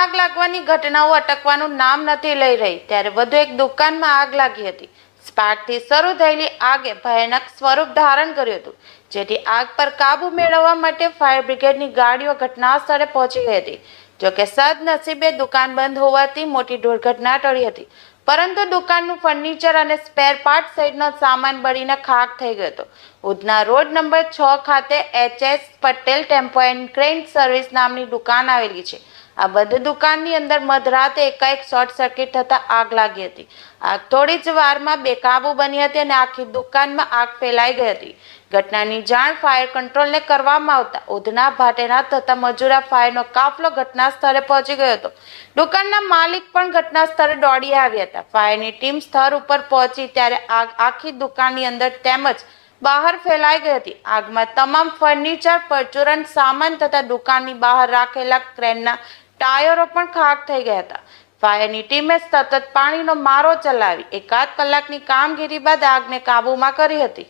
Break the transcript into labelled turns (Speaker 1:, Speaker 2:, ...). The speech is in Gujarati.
Speaker 1: આગની ઘટનાઓ અટકવાનું નામ નથી લઈ રહી. ત્યારે વધુ એક દુકાનમાં આગ લાગી હતી. સ્પાર્કથી શરૂ થયેલી આગે ભયાનક સ્વરૂપ ધારણ કર્યું હતું, જેથી આગ પર કાબુ મેળવવા માટે ફાયર બ્રિગેડની ગાડીઓ ઘટના સ્થળે પહોંચી ગઈ હતી. જોકે સદનસીબે દુકાન બંધ હોવાથી મોટી દુર્ઘટના ટળી હતી. પરંતુ દુકાનનું ફર્નિચર અને સ્પેર પાર્ટ સહિતનો સામાન બળીને ખાક થઈ ગયો હતો. ઉધના રોડ નંબર છ ખાતે HS Patel tempo and crane service નામની દુકાન આવેલી છે. આ બંધ દુકાનની અંદર મધરાતે એકાએક શોર્ટ સર્કિટ થતાં આગ લાગી હતી. આગ થોડી જ વારમાં બેકાબુ બની હતી અને આખી દુકાનમાં આગ ફેલાઈ ગઈ હતી. ઘટનાની જાણ ફાયર કંટ્રોલને કરવામાં આવતા ઉધના ભાટેના તથા મજૂરા ફાયરનો કાફલો ઘટના સ્થળે પહોંચી ગયો હતો. દુકાનના માલિક પણ ઘટના સ્થળે દોડી આવ્યા હતા. ફાયરની ટીમ સ્થળ ઉપર પહોંચી ત્યારે આગ આખી દુકાનની અંદર તેમજ બહાર ફેલાઈ ગઈ હતી. આગમાં તમામ ફર્નિચર, પરચુરણ, સામાન તથા દુકાનની બહાર રાખેલા ક્રેનના ટાયરો પણ ખાક થઈ ગયા હતા. ફાયરની ટીમે સતત પાણીનો મારો ચલાવી એકાદ કલાકની કામગીરી બાદ આગને કાબૂમાં કરી હતી.